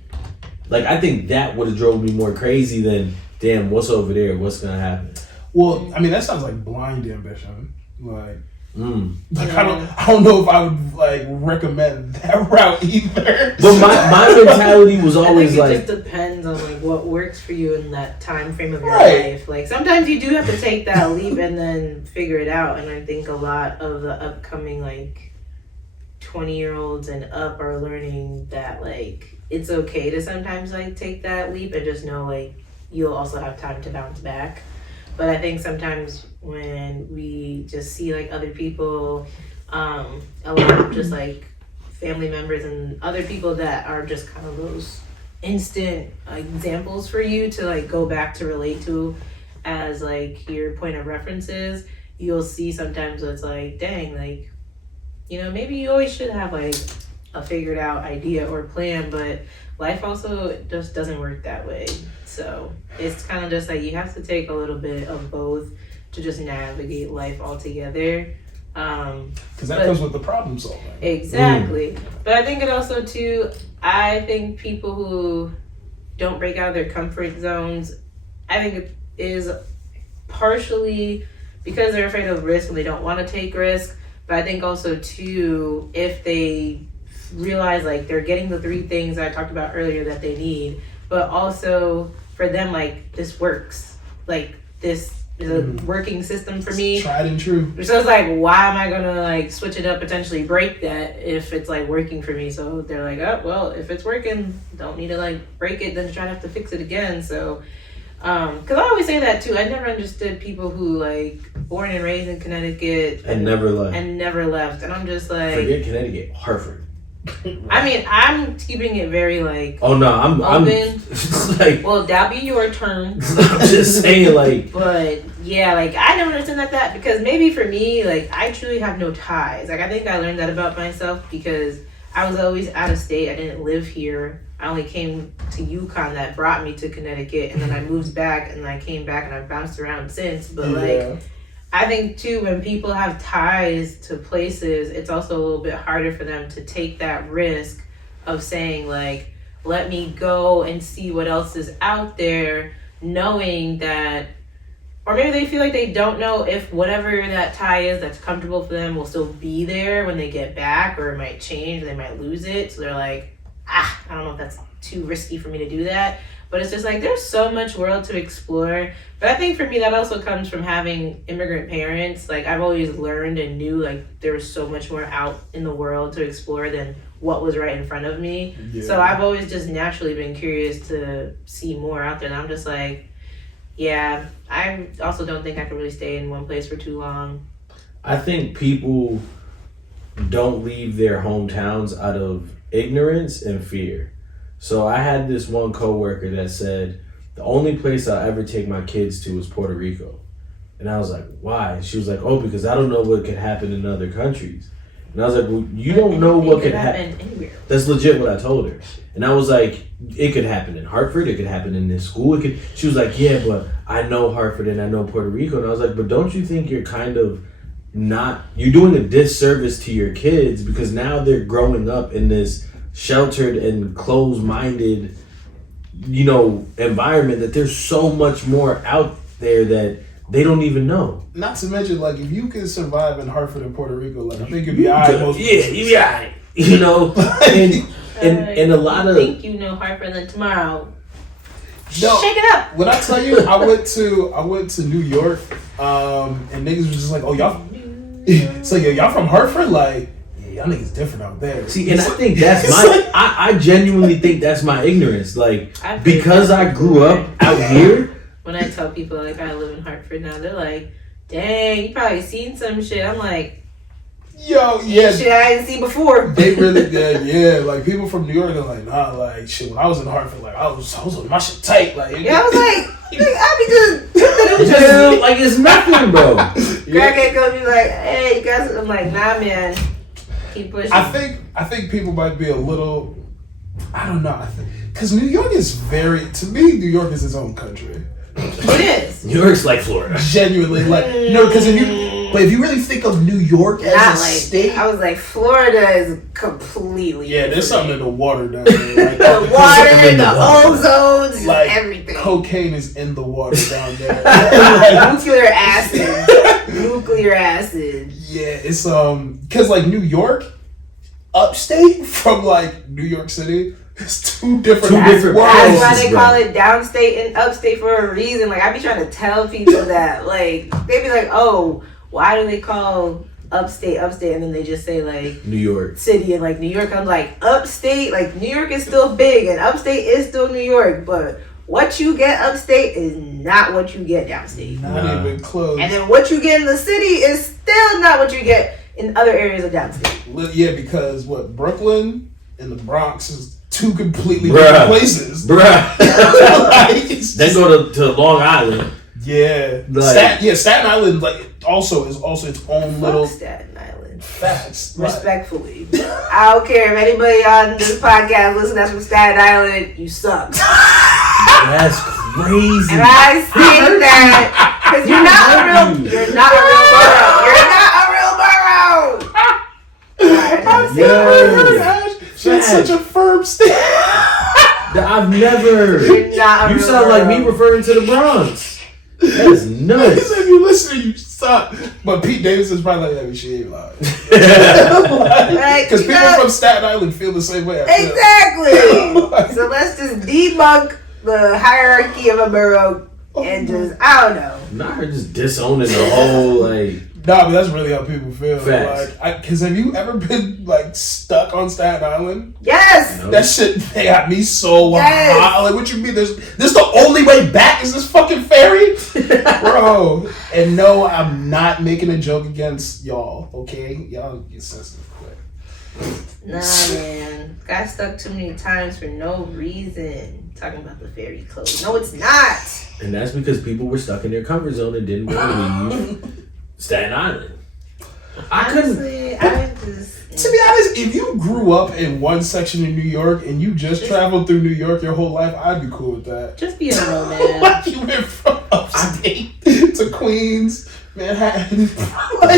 Like, I think that would have drove me more crazy than, damn, what's over there? What's gonna happen? Well, I mean, that sounds like blind ambition. Like, I don't know if I would like recommend that route either. But my mentality was always I think like, it just depends on like what works for you in that time frame of your life. Like sometimes you do have to take that leap and then figure it out. And I think a lot of the upcoming like 20-year-olds and up are learning that like it's okay to sometimes like take that leap and just know like you'll also have time to bounce back. But I think sometimes when we just see like other people, a lot of just like family members and other people that are just kind of those instant examples for you to like go back to relate to. as like your point of references, you'll see sometimes it's like, dang, like, you know, maybe you always should have like a figured out idea or plan, but life also just doesn't work that way. So it's kind of just like you have to take a little bit of both to just navigate life altogether. Because that comes with the problem solving. Exactly. But I think it also too, I think people who don't break out of their comfort zones, I think it is partially because they're afraid of risk and they don't want to take risk. But I think also too, if they realize like they're getting the 3 things I talked about earlier that they need, but also for them, like, this works. Like, this is a working system for me. It's tried and true. So it's like, why am I gonna like switch it up, potentially break that if it's like working for me? So they're like, oh, well, if it's working, don't need to like break it, then try to have to fix it again. So, cause I always say that too. I never understood people who like born and raised in Connecticut and never left. And I'm just like, forget Connecticut, Hartford. I mean, I'm keeping it very like. Oh no, I'm like. Well, that'll be your turn. I'm just saying, like. But yeah, like I never understood that because maybe for me, like I truly have no ties. Like I think I learned that about myself because I was always out of state. I didn't live here. I only came to UConn that brought me to Connecticut, and then I moved back, and I came back, and I've bounced around since. But like. I think too, when people have ties to places, it's also a little bit harder for them to take that risk of saying like, let me go and see what else is out there, knowing that, or maybe they feel like they don't know if whatever that tie is that's comfortable for them will still be there when they get back, or it might change, they might lose it. So they're like, I don't know if that's too risky for me to do that. But it's just like, there's so much world to explore. But I think for me, that also comes from having immigrant parents. Like, I've always learned and knew, like, there was so much more out in the world to explore than what was right in front of me. Yeah. So I've always just naturally been curious to see more out there. And I'm just like, yeah, I also don't think I could really stay in one place for too long. I think people don't leave their hometowns out of ignorance and fear. So I had this one coworker that said, the only place I'll ever take my kids to is Puerto Rico. And I was like, why? She was like, oh, because I don't know what could happen in other countries. And I was like, well, you don't know what could happen anywhere. That's legit what I told her. And I was like, it could happen in Hartford, it could happen in this school. She was like, yeah, but I know Hartford and I know Puerto Rico. And I was like, but don't you think you're kind of you're doing a disservice to your kids, because now they're growing up in this sheltered and closed-minded, environment, that there's so much more out there that they don't even know. Not to mention, like, if you can survive in Hartford and Puerto Rico, like, I think you'd be alright. Yeah, you'd be alright. And a lot of. Think you know Hartford, and then tomorrow. No, shake it up. When I tell you, I went to New York, and niggas was just like, oh y'all, so y'all from Hartford, like. Y'all niggas different out there. See, and I think that's I genuinely think that's my ignorance. Like, because I grew up out here. When I tell people, like, I live in Hartford now, they're like, dang, you probably seen some shit. I'm like, yo, yeah. Shit I didn't see before. They really did, yeah. Like, people from New York are like, nah, like, shit, when I was in Hartford, like, I was holding my shit tight. Like, yeah, I was like, I be just like, it's nothing, bro. Crackhead comes be like, hey, you guys, I'm like, nah, man. Keep pushing. I think people might be a little, I don't know, because New York is to me, New York is its own country. It is. New York's like Florida. Genuinely, like, no, because if you really think of New York as a state. I was like, Florida is completely different. There's something in the water down there. Like, the water, the ozones, like, everything. Cocaine is in the water down there. Nuclear acid. Yeah, it's because like New York, upstate from like New York City, it's two different worlds. That's why they call it downstate and upstate for a reason. Like, I be trying to tell people that, like, they be like, oh, why do they call upstate, and then they just say like New York City and like New York. I'm like, upstate, like New York is still big and upstate is still New York, but what you get upstate is not what you get downstate. Not even close. And then what you get in the city is still not what you get in other areas of downstate. Yeah, because Brooklyn and the Bronx is two completely different places. Bruh. They go to Long Island. Yeah. Like, Staten Island also is its own little Staten Island. facts. Respectfully. I don't care if anybody on this podcast listens that's from Staten Island, you suck. that's crazy. And I say that because you're not a real borough. She had such a firm stand. I've never. You're not a You real sound like me borough. referring to the Bronx. That's nuts. If you listen, you suck. But Pete Davidson's probably like, she ain't lying. Because people from Staten Island feel the same way. Exactly. So let's just debunk the hierarchy of a borough and just, I don't know. Not her just disowning the whole, like. Nah, but that's really how people feel. Facts. Because have you ever been stuck on Staten Island? Yes. No. That shit they got me so Yes. hot. Like, what you mean? This the only way back is this fucking ferry, bro. And no, I'm not making a joke against y'all. Okay, y'all get sensitive quick. Nah, man. Got stuck too many times for no reason. Talking about the ferry closed. No, it's not. And that's because people were stuck in their comfort zone and didn't want to leave Staten Island. Honestly, I just. To be honest, if you grew up in one section in New York and you just traveled through New York your whole life, I'd be cool with that. Just be a nomad. Like you went from upstate to Queens, Manhattan,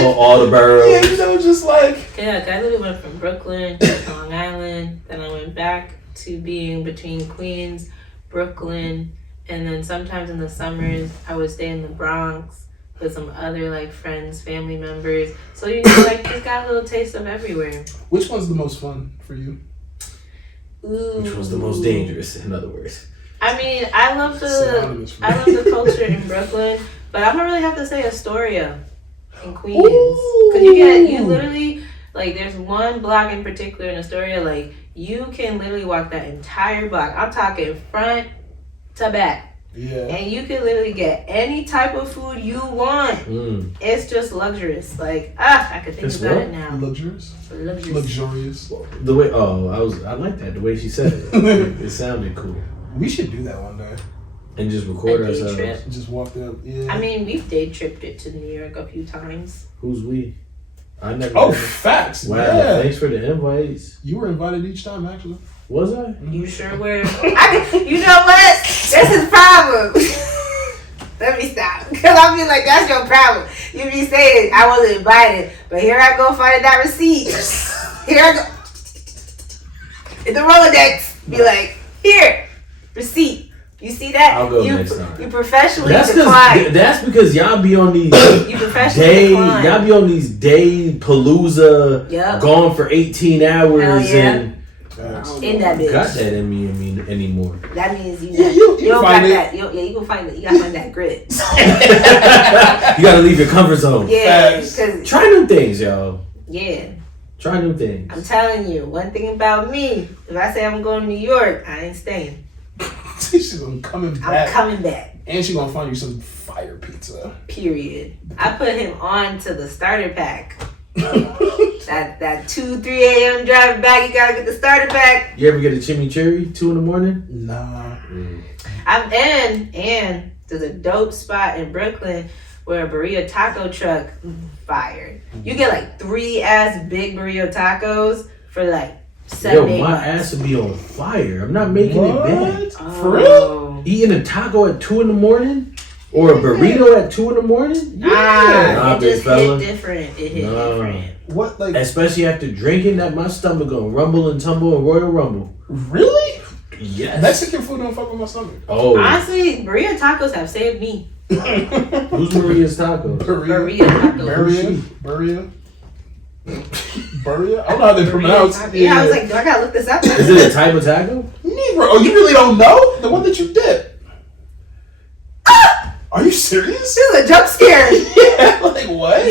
All the boroughs. yeah, just like. Yeah, I literally went from Brooklyn to Long Island. Then I went back to being between Queens, Brooklyn, and then sometimes in the summers I would stay in the Bronx with some other friends, family members. So you just got a little taste of everywhere. Which one's the most fun for you? Ooh. Which was the most dangerous, in other words. I mean, I love Synonymous for me. the culture in Brooklyn, but I'm gonna really have to say Astoria in Queens. Ooh. Cause you literally there's one block in particular in Astoria, you can literally walk that entire block. I'm talking front to back. Yeah. And you can literally get any type of food you want. It's just luxurious. I could think about it now. Luxurious. Luxurious. The way, I like that. The way she said it. It sounded cool. We should do that one day. And just record A day ourselves. trip. Just walk down. Yeah. I mean, we've day tripped it to New York a few times. Who's we? I never. Oh, facts. Wow, Yeah. thanks for the invites. You were invited each time, actually. Was I? You sure were. You know what? That's his problem. Let me stop. Because I'll be like, that's your problem. You be saying, I wasn't invited. But here I go finding that receipt. Here I go. In the Rolodex. Be like, here. Receipt. You see that? I'll go next time. You professionally That's decline. That's because y'all be on these You professionally decline. y'all be on these day palooza, Yep. gone for 18 hours Hell yeah. and In that bitch. got that in me anymore. That means you find don't got it. that. You can find it. You gotta find that grit. You gotta leave your comfort zone. Yeah. Facts. Because Try new things, y'all. yeah. Try new things. I'm telling you, one thing about me, if I say I'm going to New York, I ain't staying. She's gonna coming back. I'm coming back. And she's gonna find you some fire pizza. Period. I put him on to the starter pack. that 2-3 a.m. driving back, you gotta get the starter pack. You ever get a chimichurri 2 a.m? Nah. And there's a dope spot in Brooklyn where a burrito taco truck fired. You get 3 big burrito tacos for $7, Yo, $8. my ass would be on fire. I'm not making it bad. For real? Eating a taco at 2 a.m? Or a burrito at 2 a.m? Nah, Nah, it big just fella. hit different. It hit Nah. different. What Especially after drinking that, my stomach gonna rumble and tumble and Royal Rumble. Really? Yes. Mexican food don't fuck with my stomach. Oh. Honestly, burrito tacos have saved me. Who's Maria's Tacos? Burrito tacos. Burrito. Burrito? I don't know how they pronounce it. Yeah, I was like, do I gotta look this up? Is it a type of taco? Negro. Oh, you really don't know? The one that you did. Are you serious? This is a jump scare. Yeah, what?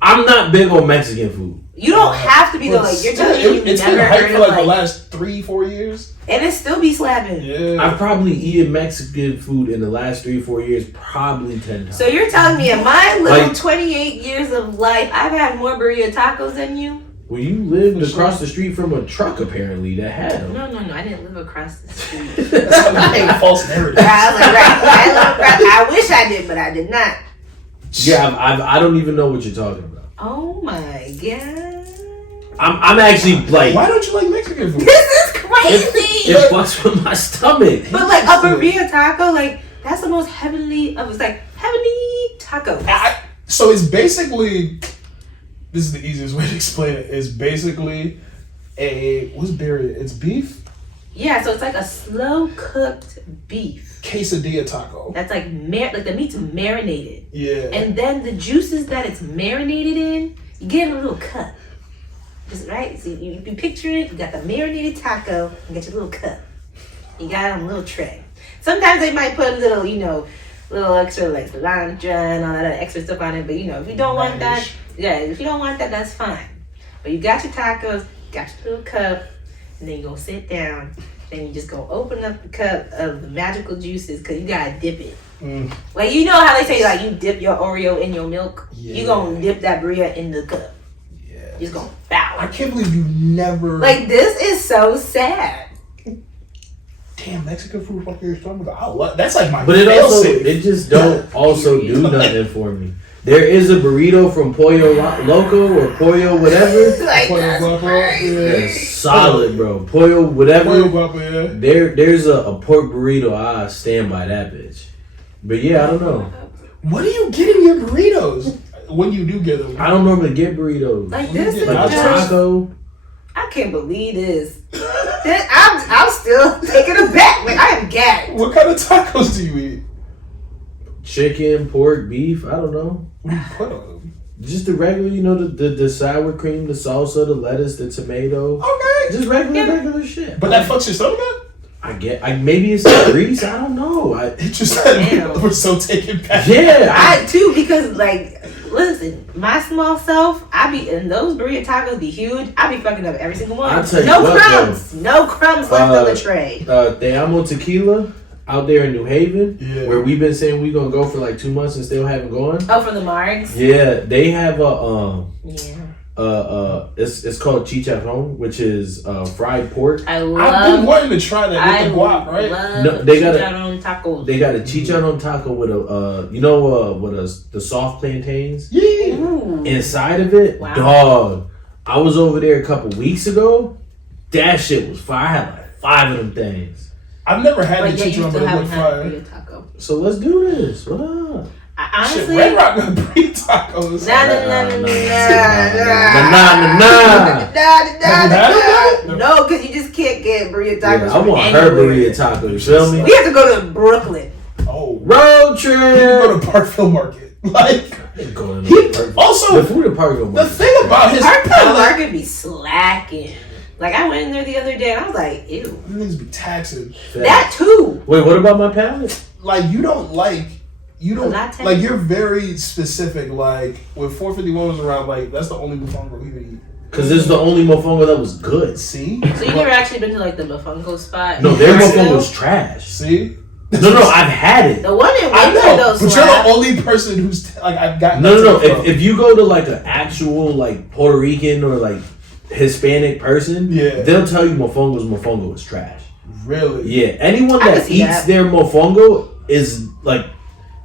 I'm not big on Mexican food. You don't have to be though. You're telling me you've it's never been hyped heard for of the last 3-4 years. and it still be slapping. Yeah. I've probably eaten Mexican food in the last 3-4 years, probably 10 times. So you're telling me in my little 28 years of life, I've had more burrito tacos than you? Well, you lived across the street from a truck apparently that had them. No, I didn't live across the street. That's false narrative. I wish I did, but I did not. Yeah, I don't even know what you're talking about. Oh my god. I'm actually like. Why don't you like Mexican food? This is crazy. It fucks with my stomach. But like a burrito taco, like that's the most heavenly. I was like heavenly taco. So it's basically. This is the easiest way to explain it. It's basically what's birria? It's beef. Yeah, so it's like a slow cooked beef Quesadilla taco. that's like like the meat's marinated. Yeah. And then the juices that it's marinated in, you get in a little cup. Just right? So you picture it, you got the marinated taco, you got your little cup. You got it on a little tray. Sometimes they might put a little, little extra like cilantro and all that extra stuff on it, but if you don't want that, if you don't want that, that's fine. But you got your tacos, got your little cup, and then you go sit down, then you just go open up the cup of the magical juices because you gotta dip it. Like how they say like you dip your Oreo in your milk, you gonna dip that burrito in the cup. Yeah, just gonna bow. I can't believe you never. Like this is so sad. Damn, Mexican food fucking your stomach. I love that's like my. But it just don't also do nothing for me. There is a burrito from Pollo Loco or Pollo whatever. Like that's crazy. That's solid, bro. Pollo whatever. Pollo Guapo, yeah. There's a pork burrito. I stand by that bitch. But yeah, I don't know. What do you get in your burritos when you do get them? I don't normally get burritos. Like this is Like a taco. I can't believe this. I'm still taken aback. Like I am gagged. What kind of tacos do you eat? Chicken, pork, beef. I don't know. What do you put on them? Just the regular, the sour cream, the salsa, the lettuce, the tomato. Okay. Just regular shit. But that fucks your stomach up? Maybe it's the grease. I don't know. It just said we're so taken back. Yeah. I too, because like, listen, my small self, I be, and those burrito tacos be huge. I be fucking up every single one. I'll tell you no what, crumbs. No crumbs left on the tray. Te Amo Tequila out there in New Haven, yeah. where we've been saying we're going to go for like 2 months and still haven't gone. Oh, for the Margs? Yeah. They have a, it's called chicharrón, which is fried pork. I've been wanting to try that with the guac, right? No, they got chicharrón tacos. They got a chicharrón taco with the soft plantains. Yeah. Ooh. Inside of it, dog. I was over there a couple weeks ago. That shit was fire. I had like 5 of them things. I've never had the chicharrón, but it looked fire. So let's do this. What up? Honestly, shit, Red Rock got burrito tacos. No, because you just can't get burrito tacos. Yeah, I want her burrito tacos. You feel me? We have to go to Brooklyn. Oh, road trip. You can go to Parkville Market. Like, also the food at Parkville Market. The thing about his Parkville Market be slacking. Like I went in there the other day and I was like, ew. Them niggas be taxing. That too. Wait, what about my palate? Like you don't like you're very specific. Like when 451 was around, like that's the only mofongo we would eat. Cause this is the only mofongo that was good. See? So you never actually been to like the mofongo spot? No, their mofongo was trash. See? No, I've had it. The one in I know, though, but you're the only person who's like I've got. No. If you go to like an actual like Puerto Rican or like Hispanic person, they'll tell you mofongo is trash. Really? Yeah. Anyone that eats their mofongo is like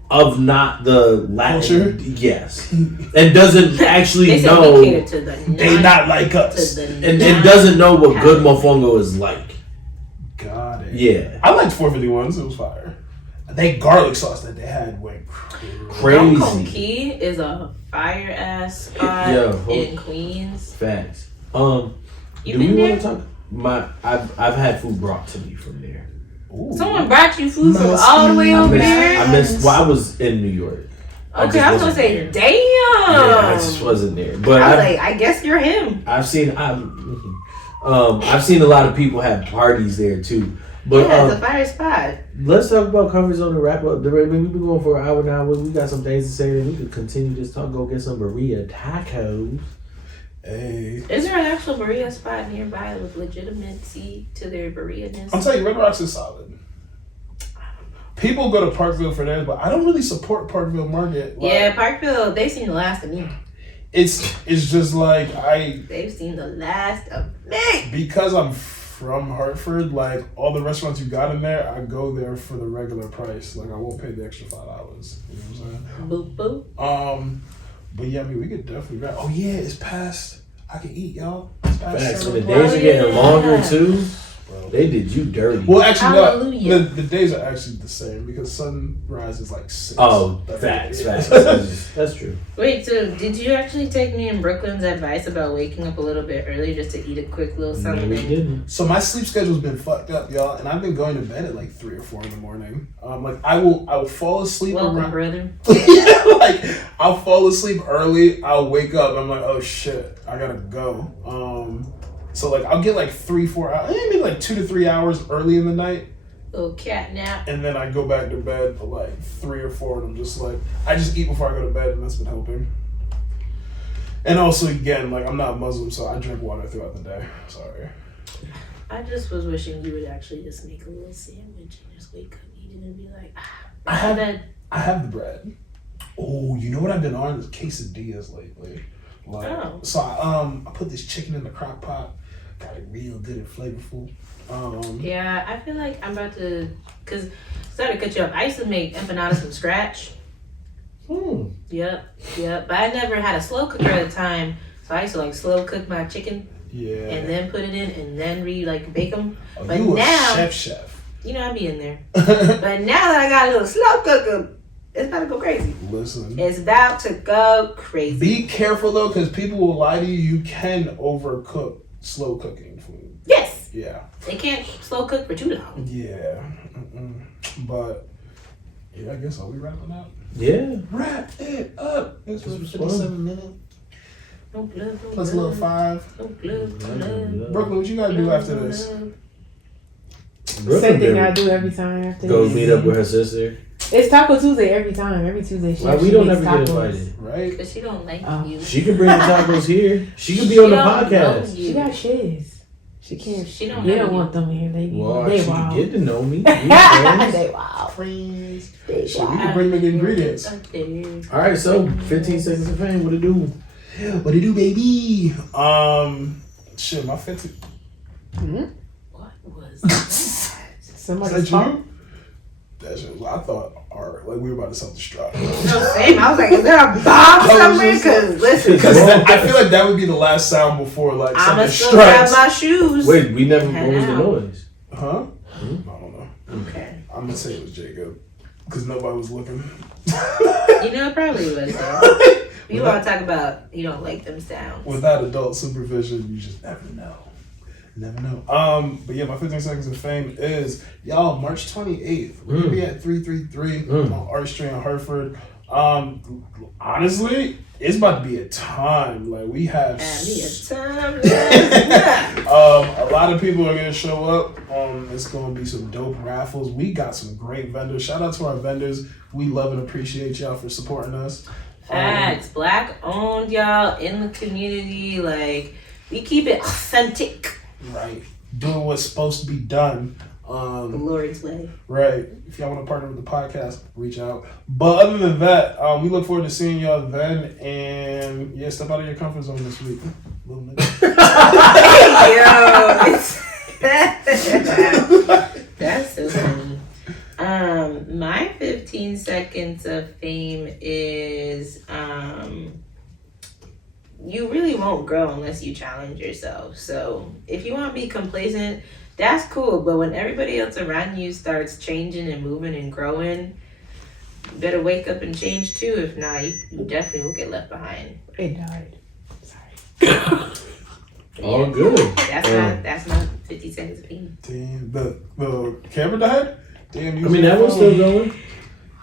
of not the Latin culture. Yes, and doesn't actually they know they not like us, and doesn't know what good mofongo is like. Got it. Yeah, I liked 451s. It was fire. That garlic sauce that they had went crazy. Hong Key is a fire ass spot in Queens. Facts. You do been we there? want to talk? I've had food brought to me from there. Ooh. Someone brought you food from all the way over there? I was in New York. Okay, I was gonna say, damn. Yeah, I just wasn't there. But I was like, I guess you're him. I've seen a lot of people have parties there too. But yeah, it's a fire spot. Let's talk about Comfort Zone and wrap up. We've been going for an hour now. We got some things to say, and we could continue this talk. Go get some burrito tacos. Hey. Is there an actual burrito spot nearby with legitimacy to their burrito-ness? I'm telling you, Red Rocks is solid. People go to Parkville for theirs, but I don't really support Parkville Market. Yeah, Parkville, they seem to last to me. it's just like They've seen the last of me. Because I'm from Hartford, like all the restaurants you got in there, I go there for the regular price. Like I won't pay the extra $5. You know what I'm saying? Boop boop. But yeah, I mean we could definitely grab. Oh yeah, it's past. I can eat, y'all. It's past Facts. And 7 the o'clock. days are getting longer too. Bro. They did you dirty. Well, actually, no. Hallelujah. The days are actually the same because sunrise is like 6. Oh, That's facts. That's true. Wait, so did you actually take me and Brooklyn's advice about waking up a little bit early just to eat a quick little No, something? we didn't. So my sleep schedule's been fucked up, y'all, and I've been going to bed at like 3 or 4 in the morning. Like I will fall asleep Welcome, around. brother. Like I'll fall asleep early. I'll wake up. I'm like, oh shit, I gotta go. So like I'll get like 3-4 hours, maybe like 2 to 3 hours early in the night, Little cat nap. and then I go back to bed for like 3 or 4, and I'm just like, I just eat before I go to bed, and that's been helping. And also again, like I'm not Muslim, so I drink water throughout the day. Sorry. I just was wishing you would actually just make a little sandwich and just wake up, eat it, and be like, I have bed. I have the bread. Oh, you know what I've been on is quesadillas lately. Like, so I put this chicken in the crock pot, got it real good and flavorful. Yeah, I feel like I'm about to, cause sorry to cut you off. I used to make empanadas from scratch. Yep. But I never had a slow cooker at the time, so I used to like slow cook my chicken. Yeah. And then put it in, and then bake them. Oh, but you now, a chef. you know, I be in there. But now that I got a little slow cooker, it's about to go crazy. Listen. It's about to go crazy. Be careful though, because people will lie to you. You can overcook slow cooking food. Yes. Yeah. They can't slow cook for too long. Yeah. But yeah, I guess are we wrapping up? Yeah. Wrap it up. It's This was 57 fun. minutes. No glove, no Plus a little 5. No glove, no glove. Brooklyn, what you gotta do after this? Brooklyn Same thing I do every time after Go this. meet up with her sister. It's Taco Tuesday every time. Every Tuesday. Why we don't makes ever get tacos. invited? Right? Because she don't like Oh. you. She can bring the tacos here. She could be on the don't know podcast. you. She got shiz. She can't. She don't You know don't you. want them here. They Well, they she can wild. get to know me. We friends. They wild. Friends. They So we wild. can bring the ingredients. All right, so 15 seconds of fame. What it do? What it do, baby? Shit, my 50. What was that? Somebody Is that talk. you? That shit, I thought, alright, like we were about to self-destruct. No, same. I was like, is there a bomb somewhere? Because listen, Because I feel like that would be the last sound before like I'm something going to still grab strikes. my shoes. Wait, we never. What was the noise? Huh? I don't know. Okay. I'm gonna say it was Jacob because nobody was looking. You know, it probably was, though. You want to talk about you don't like them sounds. Without adult supervision, you just never know. Never know. But yeah, my 15 seconds of fame is y'all March 28th. We're gonna be at 333 on Art Street in Hartford. Honestly, it's about to be a time. Like we have And me a time. a lot of people are gonna show up. It's gonna be some dope raffles. We got some great vendors. Shout out to our vendors. We love and appreciate y'all for supporting us. Facts. Black owned, y'all, in the community. Like, we keep it authentic. Right. Doing what's supposed to be done. The Lord's way. Right. If y'all want to partner with the podcast, reach out. But other than that, we look forward to seeing y'all then. And yeah, step out of your comfort zone this week. Little nigga. That's so funny. My 15 seconds of fame is you really won't grow unless you challenge yourself. So if you want to be complacent, that's cool. But when everybody else around you starts changing and moving and growing, you better wake up and change too. If not, you definitely will get left behind. It died. Sorry. All good. That's my 50 seconds of fame. Damn. The camera died? Damn. I mean, that one's still going.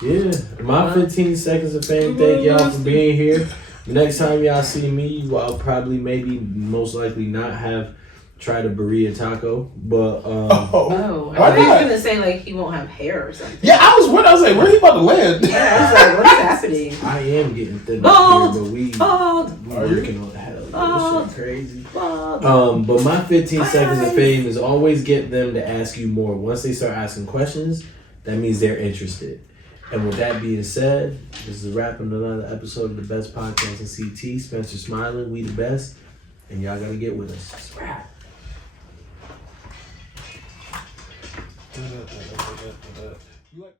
Yeah. My 15 seconds of fame. Thank y'all for being here. Next time y'all see me, I'll probably, maybe, most likely not have tried a burrito taco. But, Oh, I Why thought you were not? going to say like he won't have hair or something. Yeah, I was like, where he about to land? Yeah, I was like, what's happening? I am getting thin Bald. here, but we Bald. working on hell. Bald. This shit crazy. Bald. But my 15 seconds of fame is always get them to ask you more. Once they start asking questions, that means they're interested. And with that being said, this is wrapping another episode of the best podcast in CT. Spencer Smiling, we the best. And y'all gotta get with us. It's a wrap. You like